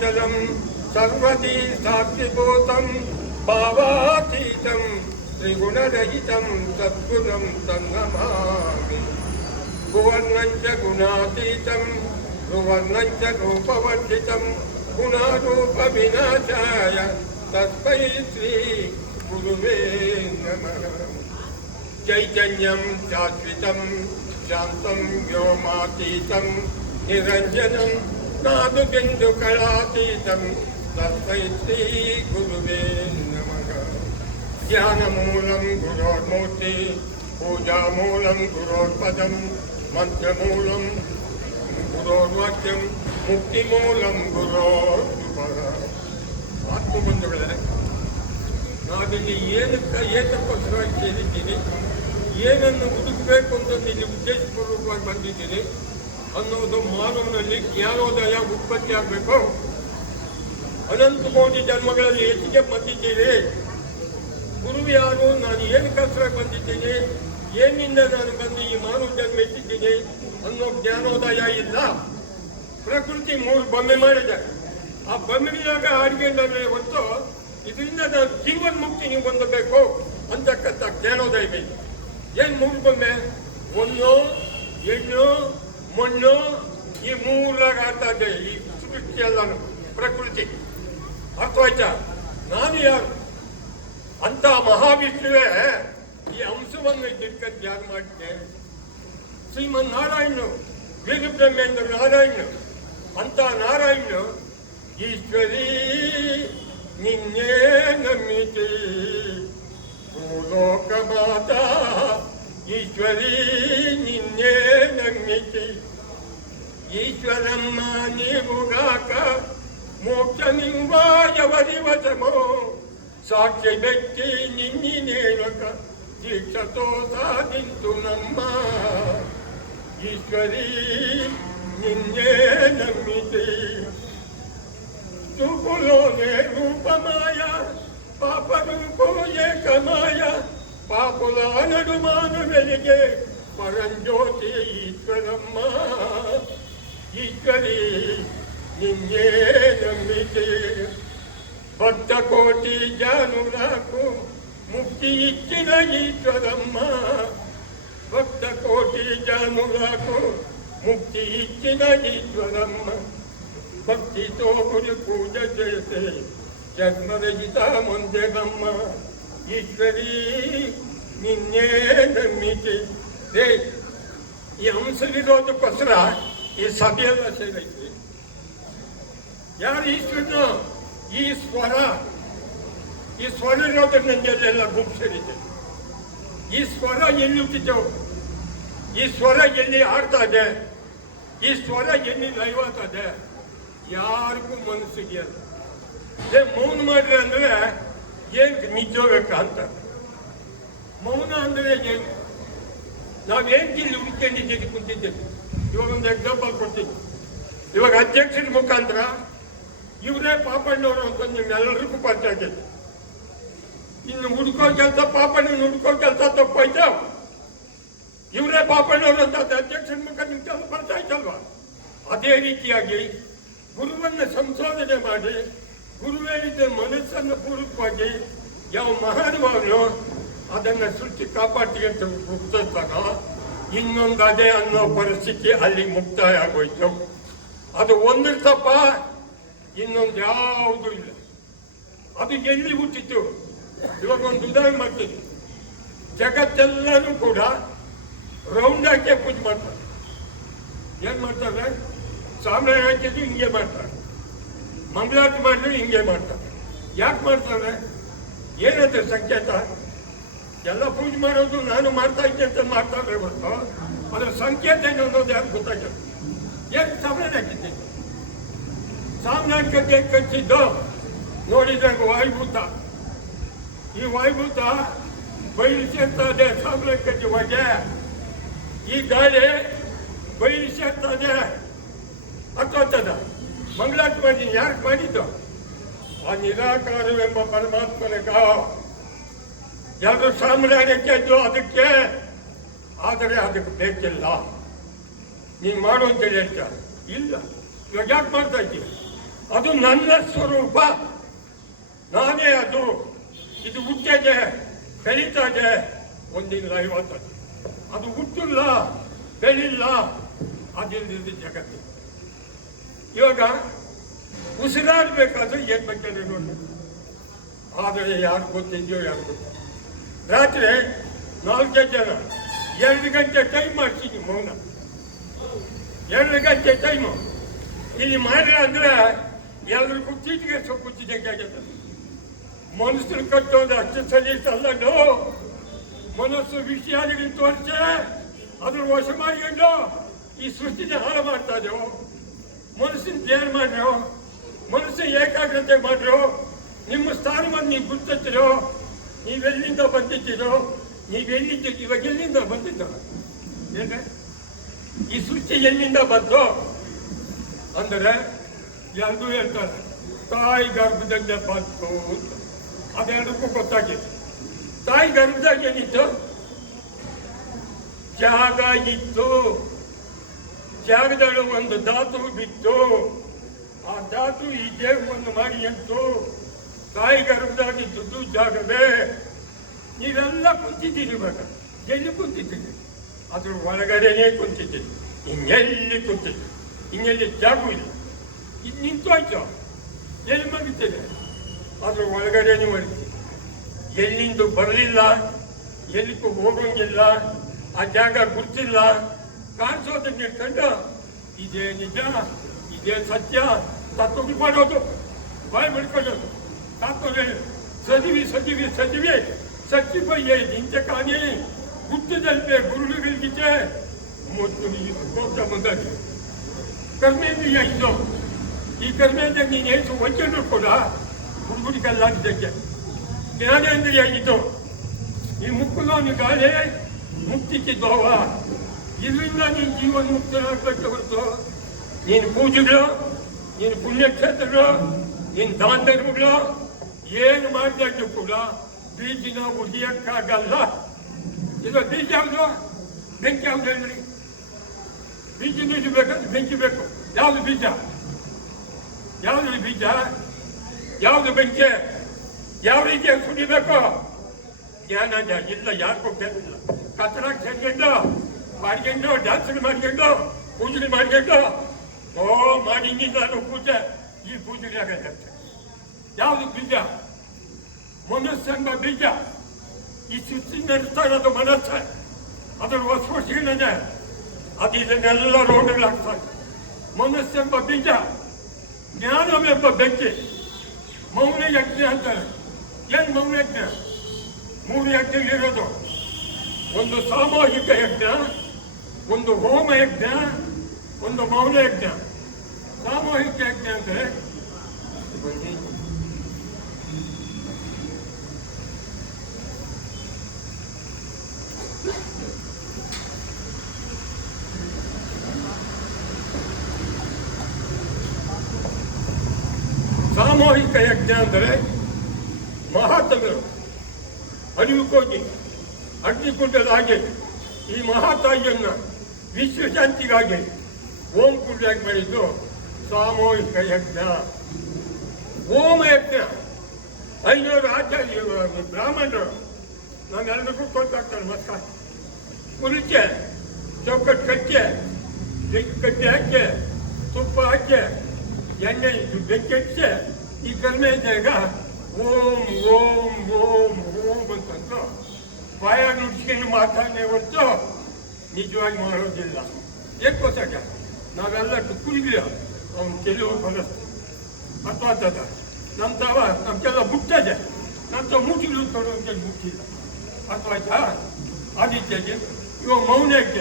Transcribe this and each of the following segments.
चलं सर्वदी साक्षिभूतं भावातीतं त्रिगुणरहितं सद्गुणं तन्नमामि भुवर्णं च गुणातीतं भुवर्णं च रूपवर्जितं गुणारूपविनाशाय तस्मै श्री गुरुवे नमः चैतन्यं शाश्वतं शान्तं व्योमातीतं निरञ्जनं नादु बिंदु कलातीतं तस्मै श्री गुरुवे नमः ज्ञानमूलं गुरोर्मूर्ति पूजामूलं गुरोर्पदं मंत्रमूलं गुरोर्वाक्यं मुक्तिमूलं गुरोर्परः ಆತ್ಮಬಂಧುಗಳೇ, ನಾವಿಲ್ಲಿ ಏತಕ್ಕೋಸ್ಕರವಾಗಿ ಸೇರಿದ್ದೀನಿ, ಏನನ್ನು ಹುಡುಕಬೇಕು ಅಂತ ಇಲ್ಲಿ ಉದ್ದೇಶಪೂರ್ವಕವಾಗಿ ಬಂದಿದ್ದೀನಿ ಅನ್ನೋದು ಮಾನವನಲ್ಲಿ ಜ್ಞಾನೋದಯ ಉತ್ಪತ್ತಿ ಆಗಬೇಕು. ಅನಂತ ಕೋಟಿ ಜನ್ಮಗಳಲ್ಲಿ ಹೆಚ್ಚಿಗೆ ಬಂದಿದ್ದೀರಿ. ಗುರು ಯಾರು, ನಾನು ಏನಕ್ಕೋಸ್ಕರ ಬಂದಿದ್ದೀನಿ, ಏನಿಂದ ನಾನು ಬಂದು ಈ ಮಾನವ ಜನ್ಮ ಎತ್ತಿದ್ದೀನಿ ಅನ್ನೋ ಜ್ಞಾನೋದಯ ಇಲ್ಲ. ಪ್ರಕೃತಿ 3 ಬೊಮ್ಮೆ ಮಾಡಿದೆ. ಆ ಬೊಮ್ಮೆಯಾಗ ಆಡ್ಕೊಂಡ್ರೆ ಹೊತ್ತು ಇದರಿಂದ ನಾನು ಜೀವನ ಮುಕ್ತಿ ನೀವು ಹೊಂದಬೇಕು ಅಂತಕ್ಕಂಥ ಜ್ಞಾನೋದಯ ಬೇಕು. ಏನು 3 ಬೊಮ್ಮೆ? ಒಂದು ಹೆಣ್ಣು, ಮಣ್ಣು, ಈ 3ರಾಗ ಆಡ್ತಾ ಇದೆ ಈ ಸೃಷ್ಟಿ ಎಲ್ಲಾನು, ಪ್ರಕೃತಿ. ಅರ್ಥವಾಯ್ತಾ? ನಾನು ಯಾರು ಅಂತ ಮಹಾವಿಷ್ಣುವೇ ಈ ಅಂಶವನ್ನು ಇದ್ದಿರ್ಕೊಂಡು ಧ್ಯಾನ ಮಾಡಿದ್ದೆ. ಶ್ರೀಮನ್ ನಾರಾಯಣನು, ವೀರಬ್ರಹ್ಮೇಂದ್ರ ನಾರಾಯಣನು, ಅಂತ ನಾರಾಯಣನು ಈಶ್ವರೀ ನಿನ್ನೆ ನಮಿತಿ ಭೂಲೋಕ ಮಾತಾ ಈಶ್ವರೀ ನಿನ್ನೆ ನಮಿತಿ ಈಶ್ವರಮ್ಮ ನೀವುಗಾಕ ಮೋಕ್ಷ ನಿಂಬಾಯವರಿ ವಚಮೋ ಸಾಕ್ಷ್ಯ ವ್ಯಕ್ತಿ ನಿನ್ನಿನೇಳಕ ದೀಕ್ಷತೋ ಸಾಧಿಂತು ನಮ್ಮ ಈಶ್ವರೀ ನಿನ್ನೆ ನಮಿತಿ ತುಕುಲೋನೆ ರೂಪಮಾಯ ಪಾಪ ರೂಪೋ ಏಕಮಾಯ ಪಾಪುಲ ನಡುಮಾನವೆನಿಗೆ ಪರಂಜ್ಯೋತಿ ಈಶ್ವರಮ್ಮ ಈಶ್ವರಿ ನಿನ್ನೆ ನಂಬಿಕೆ ಭಕ್ತ ಕೋಟಿ ಜಾನುರಾಕು ಮುಕ್ತಿ ಇಚ್ಚಿನ ಈಶ್ವರಮ್ಮ ಭಕ್ತ ಕೋಟಿ ಜಾನುರಾಕು ಮುಕ್ತಿ ಇಚ್ಚಿನ ಈಶ್ವರಮ್ಮ ಭಕ್ತಿತೋ ಗುರು ಪೂಜೆ ಜಯತೆ ಜನ್ಮರಹಿತ ಮುಂದೆ ನಮ್ಮ ಈಶ್ವರೀ ನಿನ್ನೆ ನಂಬಿಕೆ. ಈ ಅಂಶವಿರೋದಕ್ಕೋಸ್ಕರ ಈ ಸಭೆಯೆಲ್ಲ ಸೇರೈತಿ. ಯಾರು ಈಶ್ವರನ? ಈ ಸ್ವರ ಇರೋದ್ರ ನನಗೆಲ್ಲ ಗುಂಪು ಸೇರಿದೆ. ಈ ಸ್ವರ ಎಲ್ಲಿ ಹುಟ್ಟಿತು? ಈ ಸ್ವರ ಎಲ್ಲಿ ಆಡ್ತಾ ಇದೆ? ಈ ಸ್ವರ ಎಲ್ಲಿ ಲೈವಾಗ್ತಾ ಇದೆ? ಯಾರಿಗೂ ಮನಸ್ಸಿಗೆ ಅಲ್ಲ. ಮೌನ ಮಾಡ್ರಿ ಅಂದ್ರೆ ಏನ್ ನಿಜೋಬೇಕ ಅಂತ. ಮೌನ ಅಂದ್ರೆ ಏನು? ನಾವೇನ್ ಇಲ್ಲಿ ಹುಡ್ಕೊಂಡಿದ್ದೀವಿ, ಕುಂತಿದ್ದೇವೆ. ಇವಾಗ ಒಂದು ಎಕ್ಸಾಂಪಲ್ ಕೊಡ್ತೀನಿ. ಇವಾಗ ಅಧ್ಯಕ್ಷರ ಮುಖಾಂತರ ಇವರೇ ಪಾಪಣ್ಣವರು ಅಂತ ನಿಮ್ಮೆಲ್ಲರಿಗೂ ಪರಿಚಯ ಆಗೈತೆ. ಇನ್ನು ಹುಡ್ಕೋ ಕೆಲಸ, ಪಾಪಣ್ಣನ ಹುಡ್ಕೋ ಕೆಲಸ ತಪ್ಪಾಯ್ತಾ? ಇವರೇ ಪಾಪಣ್ಣವರು ಅಂತ ಅಧ್ಯಕ್ಷರ ಮುಖ ನಿಮ್ಗೆಲ್ಲ ಪರಿಚಯ ಆಯ್ತಲ್ವಾ? ಅದೇ ರೀತಿಯಾಗಿ ಗುರುವನ್ನು ಸಂಶೋಧನೆ ಮಾಡಿ ಗುರುವೇಳಿದ ಮನಸ್ಸನ್ನು ಪೂರ್ವಕವಾಗಿ ಯಾವ ಮಹಾನುಭಾವನು ಅದನ್ನು ಸೃಷ್ಟಿ ಕಾಪಾಡ್ತೀವಿ ಅಂತ ಗುರುತಿಸಿದಾಗ ಇನ್ನೊಂದು ಅದೇ ಅನ್ನೋ ಪರಿಸ್ಥಿತಿ ಅಲ್ಲಿ ಮುಕ್ತಾಯ ಆಗೋಯ್ತು. ಅದು ಒಂದು ತಪ್ಪ, ಇನ್ನೊಂದು ಯಾವುದೂ ಇಲ್ಲ. ಅದು ಎಲ್ಲಿ ಹುಟ್ಟಿತ್ತು? ಇವಾಗ ಒಂದು ಉದಾಹರಣೆ ಮಾಡ್ತೀನಿ. ಜಗತ್ತೆಲ್ಲರೂ ಕೂಡ ರೌಂಡ್ ಹಾಕಿ ಪೂಜೆ ಮಾಡ್ತಾರೆ. ಏನ್ ಮಾಡ್ತಾರೆ? ಸಾಂಬ್ರಾಣಿ ಹಾಕಿದ್ರು ಹಿಂಗೆ ಮಾಡ್ತಾರೆ, ಮಂಗಳಾರತಿ ಮಾಡಿದ್ರು ಹಿಂಗೆ ಮಾಡ್ತಾರೆ. ಯಾಕೆ ಮಾಡ್ತಾರೆ? ಏನಂತ ಸಂಕೇತ? ಎಲ್ಲ ಪೂಜೆ ಮಾಡೋದು ನಾನು ಮಾಡ್ತಾ ಇದ್ದೆ ಅಂತ ಮಾಡ್ತಾರೆ ಹೊರತು ಅದ್ರ ಸಂಕೇತ ಏನು ಅನ್ನೋದು ಯಾರು ಗೊತ್ತಾಗ್ತದೆ? ಏನು ಸಾಂಬ್ರಾಣಿ ಹಾಕಿದ್ದೀನಿ, ಸಾಂಬ್ರಾಣಿ ಕಟ್ಟಿ ಕಚ್ಚಿದ್ದು ನೋಡಿದಾಗ ವಾಯುಭೂತ. ಈ ವಾಯುಭೂತ ಬಯಲು ಸೇರ್ತಾ ಇದೆ ಸಾಂಬ್ರಾಣಿ ಕಟ್ಟಿ ಹೊಗೆ. ಈ ಗಾಳಿ ಬಯಲು ಸೇರ್ತಾ ಇದೆ, ಅರ್ಥದ ಮಂಗಳಾರತಿ ಮಾಡಿದ್ದೀನಿ. ಯಾರಿಗೆ ಮಾಡಿದ್ದು? ಆ ನಿರಾಕಾರವೆಂಬ ಪರಮಾತ್ಮನಿಗ. ಯಾರು ಸಾಮ್ರಾಜ್ಯಕ್ಕೆ ಇದ್ದು ಅದಕ್ಕೆ, ಆದರೆ ಅದಕ್ಕೆ ಬೇಕಿಲ್ಲ. ನೀನು ಮಾಡು ಅಂತೇಳಿ ಹೇಳ್ತಾರೆ. ಇಲ್ಲ, ಇವಾಗ ಯಾಕೆ ಮಾಡ್ತಾ ಇದ್ದೀವಿ? ಅದು ನನ್ನ ಸ್ವರೂಪ, ನಾನೇ ಅದು. ಇದು ಹುಟ್ಟಿದೆ, ಬೆಳೀತದೆ, ಒಂದಿಲ್ಲ ಇವತ್ತದು. ಅದು ಹುಟ್ಟಿಲ್ಲ, ಬೆಳಿಲ್ಲ, ಅದಿಲ್ಲದ ಜಗತ್ತು. ಇವಾಗ ಉಸಿರಾಡಬೇಕಾದ್ರೆ ಏನ್ ಬೇಕಾದ್ರೆ ನೋಡಿ, ಆದರೆ ಯಾರು ಗೊತ್ತಿದೆಯೋ ಯಾರು ಗೊತ್ತಿಲ್ಲ. ರಾತ್ರಿ 4 ಜನ 2 ಗಂಟೆ ಟೈಮ್ ಮಾಡ್ತೀನಿ ಮೌನ, 2 ಗಂಟೆ ಟೈಮು ಇಲ್ಲಿ ಮಾಡಿ ಅಂದ್ರೆ ಎಲ್ರಿಗೂ ಚೀಟಿಗೆ ಕೂತಿದ್ದಂಗೆ. ಮನಸ್ಸನ್ನು ಕಟ್ಟೋದು ಅಷ್ಟು ಸಲೀಸಲ್ಲೋ, ಮನಸ್ಸು ವಿಷಯಾದಿಗಳು ತೋರಿಸಿ ಅದ್ರ ವಶ ಮಾಡಿಕೊಂಡು ಈ ಸೃಷ್ಟಿನ ಹಾಳು ಮಾಡ್ತಾ ಇದ್ದೇವೆ. ಮನಸ್ಸಿನ ಧ್ಯಾನ ಮಾಡ್ರು, ಮನಸ್ಸಿನ ಏಕಾಗ್ರತೆ ಮಾಡ್ರು. ನಿಮ್ಮ ಸ್ಥಾನವನ್ನು ನೀವು ಗುರುತಿಸಿರೋ, ನೀವೆಲ್ಲಿಂದ ಬಂದಿದ್ದೀರೋ, ನೀವೆಲ್ಲಿದ್ದ ಇವಾಗ ಎಲ್ಲಿಂದ ಬಂದಿದ್ದ, ಈ ಸೃಷ್ಟಿ ಎಲ್ಲಿಂದ ಬಂತು ಅಂದರೆ ಎಲ್ಲರೂ ಹೇಳ್ತಾರೆ ತಾಯಿ ಗರ್ಭದಿಂದ ಬಂತು ಅಂತ. ಅದೆರಡಕ್ಕೂ ಗೊತ್ತಾಗಿದೆ. ತಾಯಿ ಗರ್ಭದಾಗ ಏನಿತ್ತು? ಜಾಗ ಇತ್ತು, ಜಾಗದಲ್ಲಿ ಒಂದು ಧಾತು ಬಿತ್ತು, ಆ ಧಾತು ಈ ದೇಹವನ್ನು ಮಾಡಿ ಅಂತು. ತಾಯಿ ಗರ್ಭದಾಗಿದ್ದು ಜಾಗವೇ. ನೀವೆಲ್ಲ ಕುಂತಿದ್ದೀರಿ ಇವಾಗ. ಎಲ್ಲಿ ಕುಂತಿದ್ದೀರಿ? ಅದ್ರ ಒಳಗಡೆನೇ ಕುಂತಿದ್ದೀರಿ, ಇನ್ನೆಲ್ಲಿ ಕುಂತಿದ್ದೀರಿ, ಇನ್ನೆಲ್ಲಿ ಜಾಗವೂ ಇಲ್ಲ. ಇದು ನಿಂತೋಯ್ತು, ಎಲ್ಲಿ ಮಗಿತಿದೆ? ಅದ್ರ ಒಳಗಡೆನೇ ಮರಿತೀವಿ. ಎಲ್ಲಿಂದ ಬರಲಿಲ್ಲ, ಎಲ್ಲಿಗೂ ಹೋಗೋಂಗಿಲ್ಲ, ಆ ಜಾಗ ಗುರ್ತಿಲ್ಲ. ಕಾಣಿಸೋದನ್ನ ಇಟ್ಕೊಂಡು ಇದೇ ನಿಜ, ಇದೇ ಸತ್ಯ, ತತ್ವ ಮಾಡೋದು, ಬಾಯಿ ಬಿಡ್ಕೊಳ್ಳೋದು. ತತ್ವ ಸದಿವಿ ಸದಿವಿ ಸದಿವಿ ಸಚ್ಚಿ ಬಯ್ಯ ಇಂಚ ಕಾಣಿ ಗುಟ್ಟದಲ್ಪೆ ಗುರುಳುಗಳಿಗಿತೆ ಮತ್ತು ಹೋಗ್ತಾ ಮುಂದಾಗಿ ಕರ್ಮೇಂದ್ರಿಯ ಇದು. ಈ ಕರ್ಮೇಂದ್ರ ನೀನು ಹೆಚ್ಚು ವೈದ್ಯರು ಕೂಡ ಹುಡುಗರಿಗೆಲ್ಲಾಗಿದ್ದಕ್ಕೆ ಜ್ಞಾನೇಂದ್ರಿಯ ಇದು. ಈ ಮುಕ್ಕುಲೋನು ಗಾಳಿ ಮುಕ್ತಿದ್ದೋವ. ಇದರಿಂದ ನೀನು ಜೀವನ ಮುಕ್ತನಾಗಬೇಕು ಹೊರತು ನೀನು ಪೂಜೆಗಳು, ನೀನು ಪುಣ್ಯಕ್ಷೇತ್ರಗಳು, ನೀನು ದಾನ ಧರ್ಮಗಳು ಏನು ಮಾಡಿದಾಗ್ಲೂ ಕೂಡ ಬೀಜನ ಉಳಿಯಕ್ಕಾಗಲ್ಲ. ಈಗ ಬೀಜ ಯಾವುದು? ಬೆಂಕಿ ಯಾವುದು ಹೇಳ್ರಿ? ಬೀಜ ನಿಲ್ಲಬೇಕಂದ್ರೆ ಬೆಂಕಿ ಬೇಕು. ಯಾವುದು ಬೀಜ? ಯಾವುದು ಬೀಜ? ಯಾವುದು ಬೆಂಕಿ? ಯಾವ ರೀತಿಯ ಸುಡಿಬೇಕು? ಜ್ಞಾನ ಇಲ್ಲ, ಯಾರಿಗೂ ಕೇಳಿಲ್ಲ. ಕತ್ತರಾಗಿ ಸೇರ್ಕೊಂಡು ಮಾಡ್ಕೊಂಡು ಡ್ಯಾನ್ಸ್ಗಳು ಮಾಡ್ಕೊಂಡು ಪೂಜೆಗಳು ಮಾಡ್ಕೊಂಡು ಮಾಡಿ ನಾನು ಪೂಜೆ, ಈ ಪೂಜೆಗೆ ಆಗತ್ತೆ. ಯಾವುದು ಬೀಜ? ಮನಸ್ಸೆಂಬ ಬೀಜ. ಈ ಸೃಷ್ಟಿ ನಡೆಸ್ತಾ ಇರೋದು ಮನಸ್ಸೆ, ಅದರ ವಸ್ವಶೀಲನೆ, ಅದು ಇದನ್ನೆಲ್ಲ ರೋಗಗಳಾಗ್ತಾರೆ. ಮನಸ್ಸೆಂಬ ಬೀಜ, ಜ್ಞಾನವೆಂಬ ಬೆಂಕಿ. ಮೌನ ಯಜ್ಞ ಅಂತಾರೆ. ಏನು ಮೌನ ಯಜ್ಞ? 3 ಯಜ್ಞಗಳಿರೋದು. ಒಂದು ಸಾಮೂಹಿಕ ಯಜ್ಞ, ಒಂದು ಹೋಮ ಯಜ್ಞ, ಒಂದು ಮೌನ ಯಜ್ಞ. ಸಾಮೂಹಿಕ ಯಜ್ಞ ಅಂದರೆ ಸಾಮೂಹಿಕ ಯಜ್ಞ ಅಂದರೆ ಮಹಾತ್ಮರು ಅರಿವುಕೋಗಿ ಅಗ್ನಿಕುಂಡದ ಹಾಗೆ ಈ ಮಹಾತಾಯಿಯನ್ನ ವಿಶ್ವಶಾಂತಿಗಾಗಿ ಓಂ ಕುಂಡಾಗಿ ಮಾಡಿದ್ದು ಸಾಮೂಹಿಕ ಯಜ್ಞ. ಓಮ ಯಜ್ಞ 500 ಆಚಾರ್ಯ ಬ್ರಾಹ್ಮಣರು ನಾನೆಲ್ಲರಿಗೂ ಕೊಟ್ಟಾಗ್ತಾರೆ. ನಮಸ್ಕಾರ. ಕುರಿಕೆ ಚೌಕಟ್ಟು ಕಟ್ಟೆ, ಕಟ್ಟೆ ಹಾಕಿ, ತುಪ್ಪ ಹಾಕಿ, ಎಣ್ಣೆ ಬೆಂಕಿ ಹಚ್ಚಿ, ಈ ಕಡಿಮೆ ಇದ್ದಾಗ ಓಂ ಓಂ ಓಂ ಓಂ ಅಂತಂದು ಬಾಯಾಗಿ ನುಡ್ಸ್ಕೊಂಡು ಮಾತಾಡನೆ ಹೊರತು ನಿಜವಾಗಿ ಮಾಡೋದಿಲ್ಲ. ಏಕೋಸಾಕ ನಾವೆಲ್ಲ ಕುರಿಗಿಲ್ಲ ಅವ್ನು ಕೆಲವು ಕಲಿಸ್ತೀವಿ. ಅರ್ಥವಾಗ್ತದ? ನಮ್ಗೆಲ್ಲ ಮುಟ್ಟದೆ, ನಮ್ಮ ಮೂಟಿಗಳು ತೊಡೋಕೆ ಮುಟ್ಟಿಲ್ಲ. ಅರ್ಥವಾಯ್ತಾ? ಆ ರೀತಿಯಾಗಿ ಇವಾಗ ಮೌನ ಯಜ್ಞ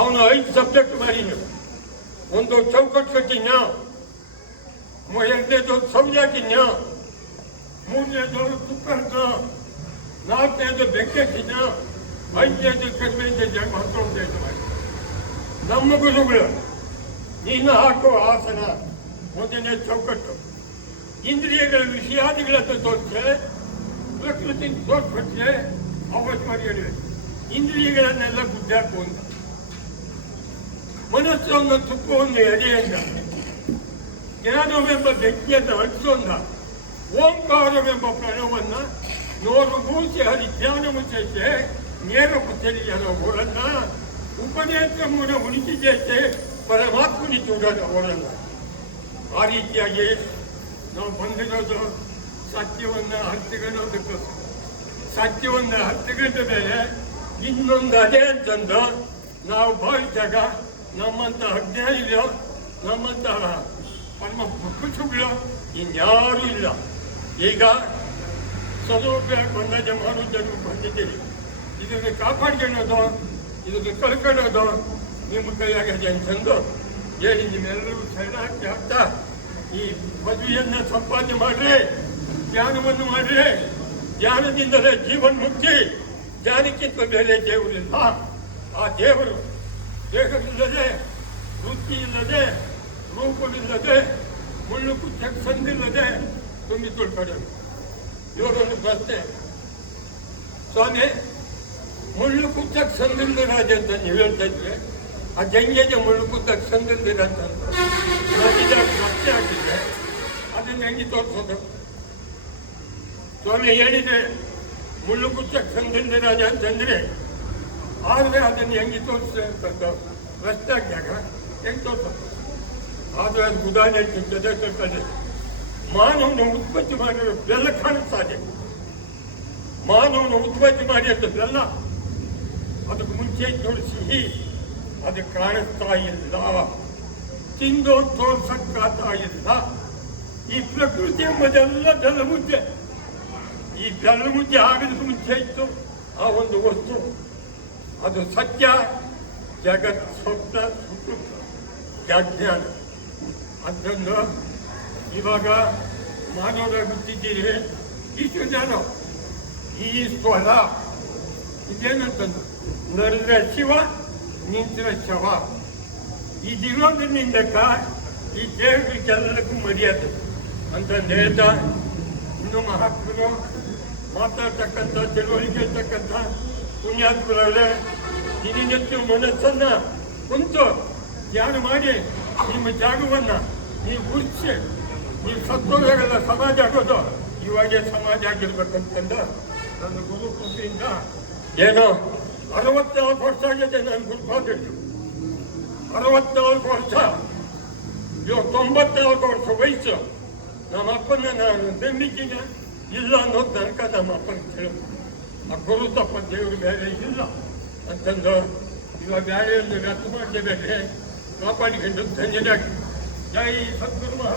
ಅವನು 5 ಸಬ್ಜೆಕ್ಟ್ ಮಾಡಿನ. ಒಂದು ಚೌಕಟ್ಟು ಕಟ್ಟಿನ, ಎರಡನೇದು ಸೌಜಾಕಿನ, ಮೂರನೇದು ತುಕ್ಕರ್ನ, 4ನೇದು ಬೆಂಕಟ್ಟಿನ, 5ನೇದು ಕಡಿಮೆಯಿಂದ ಜನ್ಮ 19 ಮಾಡಿ. ನಮ್ಮ ಗುರುಗಳು ನೀನು ಹಾಕೋ ಆಸನ 1ನೇ ಚೌಕಟ್ಟು. ಇಂದ್ರಿಯಗಳ ವಿಷಯಾದಿಗಳನ್ನು ತೋರಿಸಿ ಪ್ರಕೃತಿ ತೋರ್ಪಟ್ಟೆ ಅವಶ್ಯ ಮಾಡಿವೆ. ಇಂದ್ರಿಯಗಳನ್ನೆಲ್ಲ ಗುಡ್ಡಾಕು ಅಂತ. ಮನಸ್ಸನ್ನು ತುಪ್ಪವನ್ನು ಎಡೆಯಿಂದ ಜ್ಞಾನವೆಂಬ ಬೆಂಕಿಯನ್ನು ಹಂಚೋನ್ನ ಓಂಕಾರವೆಂಬ ಪ್ರಣವನ್ನ ನೋರು ಮೂಸಿ ಹರಿ ಜ್ಞಾನము చేసే నేరపు తెలియని ఊరన్న ಉಪದೇಶವನ್ನು ಉಳಿಸಿ చేసే ಪರಮಾತ್ಮನಿ చూడದ ಊರನ್ನ ಆ ರೀತಿಯಾಗಿ ನಾವು ಬಂದಿರೋದು ಸತ್ಯವನ್ನು ಹಂಚಿಕೊಳ್ಳೋದಕ್ಕೋಸ್ಕರ. ಸತ್ಯವನ್ನು ಹಂಚಿಕೊಂಡ ಮೇಲೆ ಇನ್ನೊಂದು ಅದೇ ಅಂತಂದು ನಾವು ಭಾವಿಸಿದಾಗ ನಮ್ಮಂತಹ ಅಜ್ಞಾನಿಗಳು ನಮ್ಮಂತಹ ಪರಮ ಕುಟುಂಬಗಳು ಇನ್ಯಾರೂ ಇಲ್ಲ. ಈಗ ಸದುಪಯೋಗ ಬಂದಾಗ ಮಾಡುವುದನ್ನು ಬಂದಿದ್ದೀರಿ. ಇದನ್ನು ಕಾಪಾಡ್ಕೊಳ್ಳೋದು ಇದನ್ನು ಕಳ್ಕೊಳ್ಳೋದು ನಿಮ್ಮ ಕೈಯಾಗಿದೆ ಅಂತಂದು ಹೇಳಿ ನಿಮ್ಮೆಲ್ಲರೂ ಶರಣಾರ್ಥಿ ಆಗ್ತಾ ಈ ಮದುವೆಯನ್ನು ಸಂಪಾದನೆ ಮಾಡ್ರಿ, ಧ್ಯಾನವನ್ನು ಮಾಡ್ರಿ. ಧ್ಯಾನದಿಂದಲೇ ಜೀವನ್ ಮುಕ್ತಿ. ಧ್ಯಾನಕ್ಕಿಂತ ಬೇರೆ ದೇವರಿಲ್ಲ. ಆ ದೇವರು ದೇಹವಿಲ್ಲದೆ, ವೃತ್ತಿ ಇಲ್ಲದೆ, ರೂಪವಿಲ್ಲದೆ, ಮುಳ್ಳು ಕುಚ್ಚಕ್ಕೆ ಸಂದಿಲ್ಲದೆ ತುಂಬಿ ತುಳ್ಕೊಂಡರು. ಇವರೊಂದು ಪ್ರಶ್ನೆ, ಸ್ವಾಮಿ ಮುಳ್ಳು ಕುಚ್ಚಕ್ಕೆ ಸಂದಿಲ್ಲ ರಾಜ ಅಂತ ನೀವು ಹೇಳ್ತಾ ಇದ್ರೆ ಆ ಜಂಗೆಗೆ ಮುಳ್ಳು ಕುಚ್ಚಕ್ಕೆ ಸಂದಿಲ್ದಿರ ಅಂತ ಪ್ರಶ್ನೆ ಹಾಕಿದ್ರೆ ಅದನ್ನು ಹೆಂಗೆ ತೋರಿಸೋದು? ಸ್ವಾಮಿ ಹೇಳಿದೆ ಮುಳ್ಳು ಕುಚ್ಚಕ್ಕೆ ಸಂದಿಲ್ಲ ರಾಜ ಅಂತಂದ್ರೆ ಆದರೆ ಅದನ್ನು ಹೆಂಗೆ ತೋರಿಸ್ತೇವೆ ಅಂತಂದು ಪ್ರಶ್ನೆ ಹಾಕಿದಾಗ ಹೆಂಗೆ ತೋರಿಸೋದು? ಆದರೆ ಅದು ಉದಾಹರಣೆ ಜೊತೆ ತಿಳ್ಕೊಳ್ಳಿ. ಮಾನವನ ಉತ್ಪತ್ತಿ ಮಾಡಿರೋ ಬೆಲ್ಲ ಕಾಣಿಸ್ತಾನೆ. ಮಾನವನ ಉತ್ಪತ್ತಿ ಮಾಡಿರೋ ಬೆಲ್ಲ ಅದಕ್ಕೆ ಮುಂಚೆ ನೋಡಿ ಸಿಹಿ, ಅದು ಕಾಣಿಸ್ತಾ ಇಲ್ಲ, ತಿಂದು ತೋರ್ಸಕ್ಕಾಗ್ತಾ ಇಲ್ಲ. ಈ ಪ್ರಕೃತಿ ಎಂಬುದೆಲ್ಲ ಬೆಲ್ಲ ಮುದ್ದೆ. ಈ ಬೆಲ್ಲ ಮುದ್ದೆ ಆಗೋದಕ್ಕೆ ಮುಂಚೆ ಇತ್ತು ಆ ಒಂದು ವಸ್ತು, ಅದು ಸತ್ಯ, ಜಗತ್ ಸ್ವಪ್ನ ಸುಖ ಅಜ್ಞಾನ. ಅದನ್ನು ಇವಾಗ ಮಾನವರಾಗಿ ಬಿಟ್ಟಿದ್ದೀರಿ. ಇಷ್ಟು ಜನ ಈ ಸ್ವರ ಇದೇನಂತಂದು ನಡೆದ್ರೆ ಶಿವ, ನಿಂತರೆ ಶವ. ಇದಿರೋದ್ರಿಂದಕ್ಕ ಈ ದೇವರಿಗೆಲ್ಲಕ್ಕೂ ಮರ್ಯಾದೆ ಅಂತ ಹೇಳ್ತಾ ಇನ್ನು ಮಹಾತ್ಮರು ಮಾತಾಡ್ತಕ್ಕಂಥ ತಿಳುವಳಿಕೆ ಇರ್ತಕ್ಕಂಥ ಪುಣ್ಯಾತ್ಮರಲ್ಲೇ ದಿನನಿತ್ಯ ಮನಸ್ಸನ್ನ ಕುಂತು ಧ್ಯಾನ ಮಾಡಿ ನಿಮ್ಮ ಜಾಗವನ್ನು ನೀವು ಗುರುತಿಸಿ ನೀವು ಸತ್ತೋದಾಗೆಲ್ಲ ಸಮಾಜ ಆಗೋದು ಇವಾಗೇ ಸಮಾಜ ಆಗಿರ್ಬೇಕಂತಂದ ನನ್ನ ಗುರು ಕೃಪೆಯಿಂದ ಏನೋ 64 ವರ್ಷ ಆಗಿದೆ ನಾನು ಗುರುಪಾದದ್ದು. 64 ವರ್ಷ, ಇವಾಗ 94 ವರ್ಷ ವಯಸ್ಸು. ನಮ್ಮ ಅಪ್ಪನ ನಾನು ನಂಬಿಕೆನ ಇಲ್ಲ ಅನ್ನೋದು ತನಕ ನಮ್ಮ ಅಪ್ಪನ ಕೇಳು. ಆ ಗುರು ತಪ್ಪ ದೇವರು ಬೇರೆ ಇಲ್ಲ ಅಂತಂದು ಇವಾಗ ಬೇರೆ ಒಂದು ವ್ಯರ್ಥ ಮಾಡಲೇಬೇಕೆ ಕಾಪಾಡಿಕೊಂಡು ಧನ್ಯರಾಗಿ. ಜೈ ಸದ್ಗುರು.